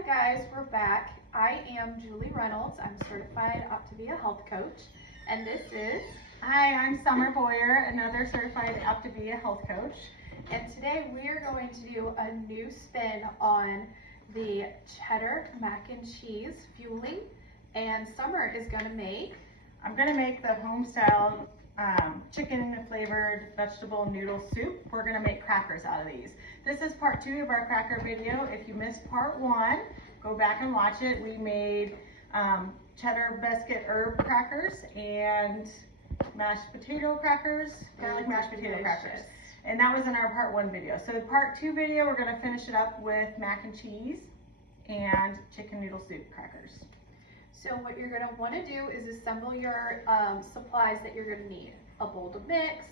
Hi guys, we're back. I am Julie Reynolds. I'm certified Optavia health coach, and this is... Hi, I'm Summer Boyer, another certified Optavia health coach. And today we are going to do a new spin on the Cheddar Mac and Cheese Fueling, and Summer is going to make... I'm going to make the home style chicken flavored vegetable noodle soup. We're going to make crackers out of these. This is part 2 of our cracker video. If you missed part 1, go back and watch it. We made cheddar biscuit herb crackers and mashed potato crackers, garlic mashed potato crackers. And that was in our part 1 video. So the part 2 video, we're going to finish it up with mac and cheese and chicken noodle soup crackers. So what you're going to want to do is assemble your supplies that you're going to need. A bowl to mix.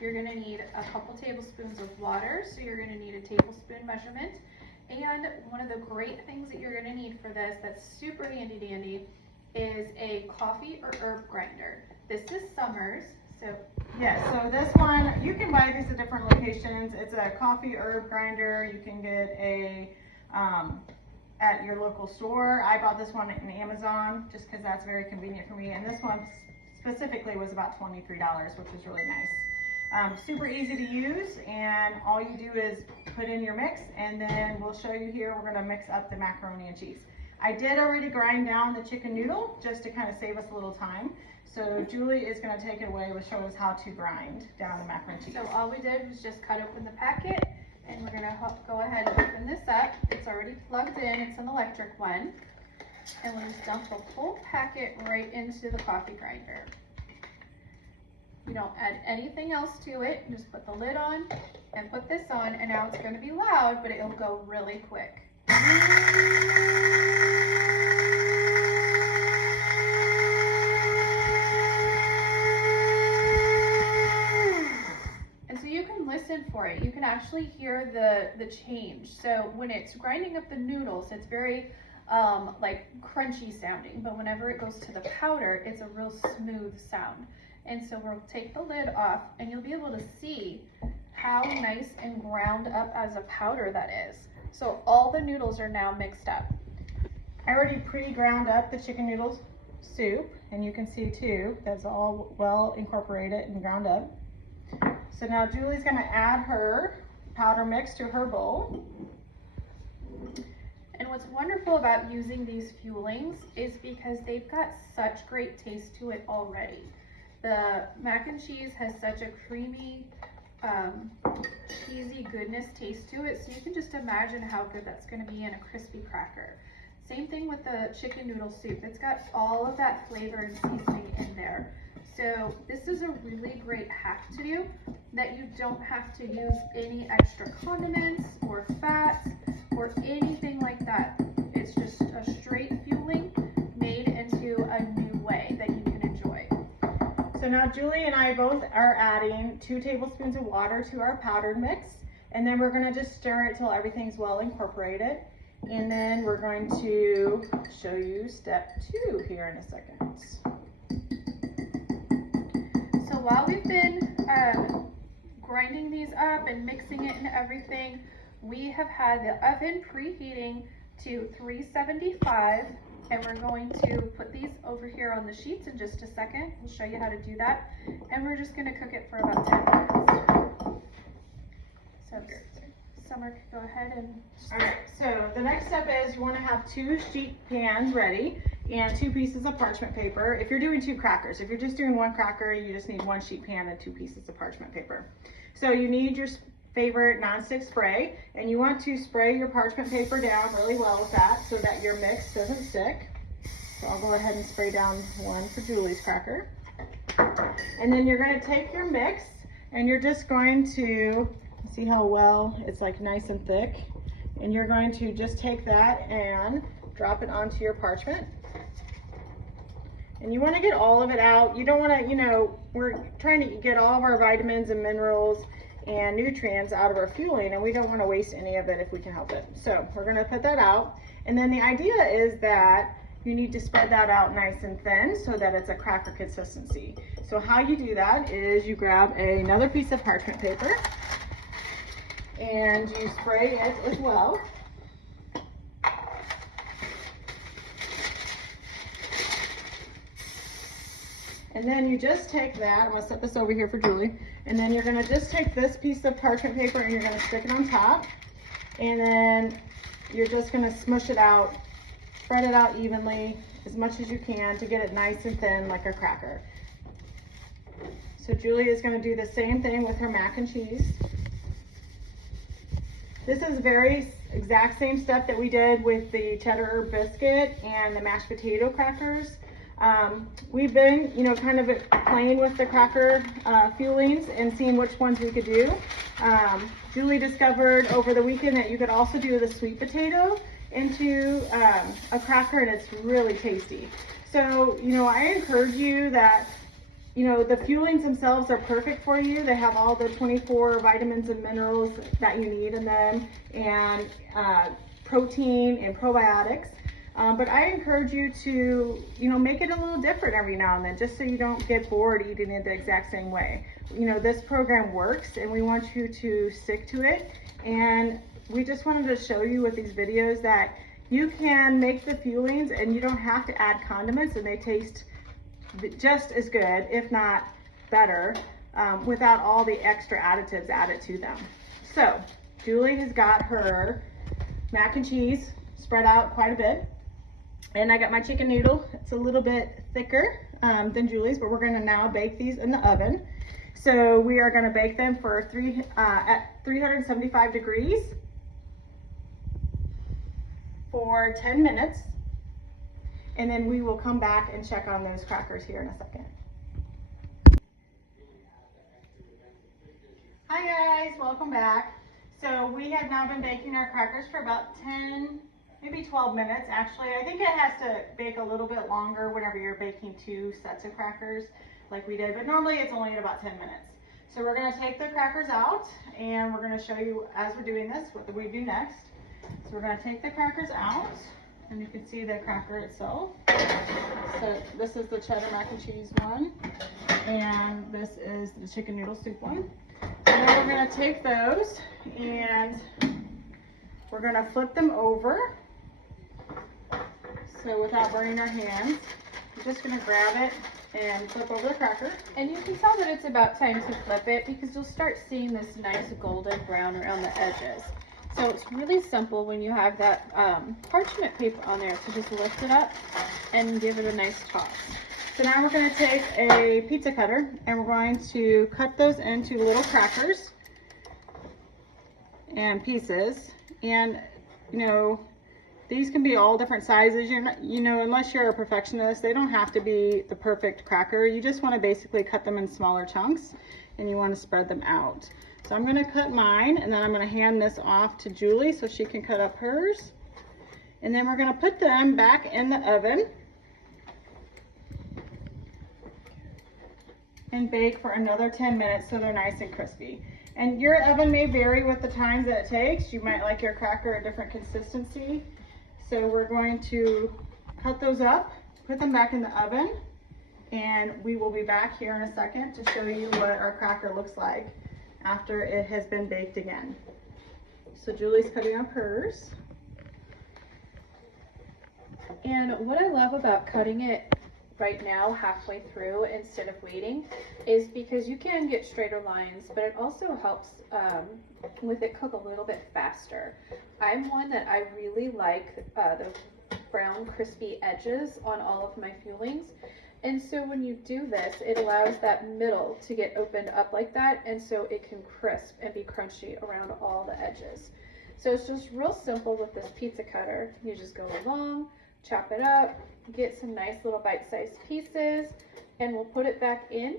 You're going to need a couple tablespoons of water, so you're going to need a tablespoon measurement. And one of the great things that you're going to need for this that's super handy dandy is a coffee or herb grinder. This is Summer's. So yeah, so this one, you can buy these at different locations. It's a coffee herb grinder. You can get a at your local store. I bought this one on Amazon just because that's very convenient for me. And this one specifically was about $23, which was really nice. Super easy to use, and all you do is put in your mix, and then we'll show you here. We're going to mix up the macaroni and cheese. I did already grind down the chicken noodle just to kind of save us a little time. So Julie is going to take it away and show us how to grind down the macaroni and cheese. So all we did was just cut open the packet, and we're going to go ahead and open this up. It's already plugged in. It's an electric one. And we'll just dump the whole packet right into the coffee grinder. You don't add anything else to it. Just put the lid on and put this on, and now it's going to be loud, but it'll go really quick. Listen for it. You can actually hear the change. So when it's grinding up the noodles, it's very like crunchy sounding, but whenever it goes to the powder, it's a real smooth sound. And so we'll take the lid off, and you'll be able to see how nice and ground up as a powder that is. So all the noodles are now mixed up. I already pre-ground up the chicken noodle soup, and you can see too that's all well incorporated and ground up. So now Julie's going to add her powder mix to her bowl. And what's wonderful about using these Fuelings is because they've got such great taste to it already. The mac and cheese has such a creamy, cheesy goodness taste to it, so you can just imagine how good that's going to be in a crispy cracker. Same thing with the chicken noodle soup. It's got all of that flavor and seasoning in there. So this is a really great hack to do, that you don't have to use any extra condiments or fats or anything like that. It's just a straight fueling made into a new way that you can enjoy. So now Julie and I both are adding 2 tablespoons of water to our powdered mix, and then we're going to just stir it till everything's well incorporated. And then we're going to show you step 2 here in a second. While we've been grinding these up and mixing it and everything, we have had the oven preheating to 375, and we're going to put these over here on the sheets in just a second. We'll show you how to do that, and we're just going to cook it for about 10 minutes. So Summer, go ahead and... Alright, so the next step is you want to have 2 sheet pans ready and 2 pieces of parchment paper. If you're doing 2 crackers, if you're just doing 1 cracker, you just need 1 sheet pan and 2 pieces of parchment paper. So you need your favorite nonstick spray, and you want to spray your parchment paper down really well with that so that your mix doesn't stick. So I'll go ahead and spray down 1 for Julie's cracker. And then you're going to take your mix, and you're just going to see how well it's like nice and thick, and you're going to just take that and drop it onto your parchment. And you want to get all of it out. You don't want to, you know, we're trying to get all of our vitamins and minerals and nutrients out of our fueling, and we don't want to waste any of it if we can help it. So we're going to put that out, and then the idea is that you need to spread that out nice and thin so that it's a cracker consistency. So how you do that is you grab another piece of parchment paper, and you spray it as well. And then you just take that, I'm gonna set this over here for Julie, and then you're gonna just take this piece of parchment paper and you're gonna stick it on top, and then you're just gonna smush it out, spread it out evenly as much as you can to get it nice and thin like a cracker. So Julie is gonna do the same thing with her mac and cheese. This is very exact same step that we did with the cheddar biscuit and the mashed potato crackers. We've been, you know, kind of playing with the cracker fuelings and seeing which ones we could do. Julie discovered over the weekend that you could also do the sweet potato into a cracker, and it's really tasty. So, you know, I encourage you that, you know, the fuelings themselves are perfect for you. They have all the 24 vitamins and minerals that you need in them, and protein and probiotics. But I encourage you to, you know, make it a little different every now and then, just so you don't get bored eating it the exact same way. You know, this program works and we want you to stick to it. And we just wanted to show you with these videos that you can make the fuelings and you don't have to add condiments, and they taste just as good, if not better, without all the extra additives added to them. So Julie has got her mac and cheese spread out quite a bit. And I got my chicken noodle. It's a little bit thicker than Julie's, but we're gonna now bake these in the oven. So we are gonna bake them for at 375 degrees for 10 minutes. And then we will come back and check on those crackers here in a second. Hi guys, welcome back. So we have now been baking our crackers for about 10, maybe 12 minutes. Actually, I think it has to bake a little bit longer whenever you're baking 2 sets of crackers like we did, but normally it's only at about 10 minutes. So we're gonna take the crackers out and we're gonna show you as we're doing this what we do next. So we're gonna take the crackers out, and you can see the cracker itself. So this is the cheddar mac and cheese one, and this is the chicken noodle soup one. And then we're gonna take those and we're gonna flip them over. So without burning our hands, I'm just gonna grab it and flip over the cracker. And you can tell that it's about time to flip it because you'll start seeing this nice golden brown around the edges. So it's really simple when you have that parchment paper on there to just lift it up and give it a nice toss. So now we're going to take a pizza cutter and we're going to cut those into little crackers and pieces. And, you know, these can be all different sizes. You're not, you know, unless you're a perfectionist, they don't have to be the perfect cracker. You just want to basically cut them in smaller chunks and you want to spread them out. So I'm going to cut mine, and then I'm going to hand this off to Julie so she can cut up hers. And then we're going to put them back in the oven and bake for another 10 minutes so they're nice and crispy. And your oven may vary with the times that it takes. You might like your cracker a different consistency. So we're going to cut those up, put them back in the oven, and we will be back here in a second to show you what our cracker looks like after it has been baked again. So Julie's cutting up hers. And what I love about cutting it right now halfway through instead of waiting is because you can get straighter lines, but it also helps with it cook a little bit faster. I'm one that I really like the brown crispy edges on all of my fuelings. And so when you do this, it allows that middle to get opened up like that, and so it can crisp and be crunchy around all the edges. So it's just real simple with this pizza cutter. You just go along, chop it up, get some nice little bite-sized pieces, and we'll put it back in.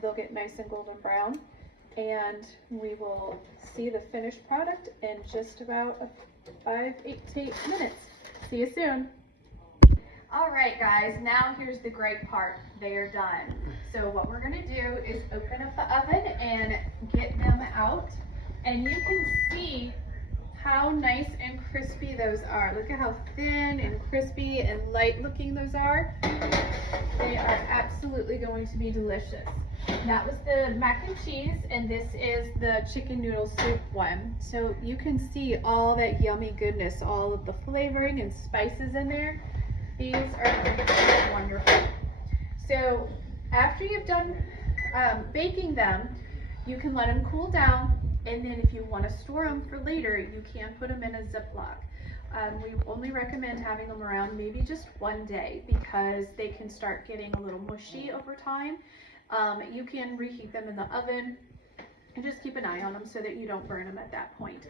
They'll get nice and golden brown, and we will see the finished product in just about 8 to 8 minutes. See you soon. All right, guys, now here's the great part. They are done. So what we're gonna do is open up the oven and get them out. And you can see how nice and crispy those are. Look at how thin and crispy and light looking those are. They are absolutely going to be delicious. That was the mac and cheese, and this is the chicken noodle soup one. So you can see all that yummy goodness, all of the flavoring and spices in there. These are wonderful. So After you've done baking them, you can let them cool down, and then if you want to store them for later, you can put them in a Ziploc. We only recommend having them around maybe just one day because they can start getting a little mushy over time. You can reheat them in the oven and just keep an eye on them so that you don't burn them at that point.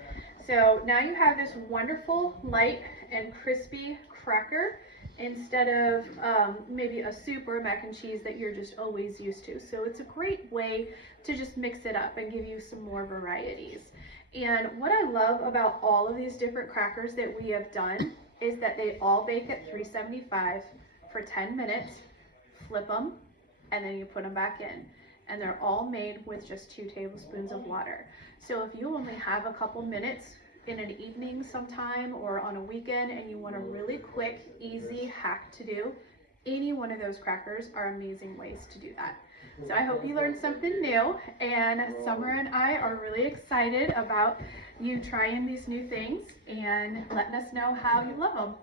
So now you have this wonderful light and crispy cracker instead of maybe a soup or a mac and cheese that you're just always used to. So it's a great way to just mix it up and give you some more varieties. And what I love about all of these different crackers that we have done is that they all bake at 375 for 10 minutes, flip them, and then you put them back in. And they're all made with just 2 tablespoons of water. So if you only have a couple minutes in an evening sometime or on a weekend and you want a really quick, easy hack to do, any one of those crackers are amazing ways to do that. So I hope you learned something new, and Summer and I are really excited about you trying these new things and letting us know how you love them.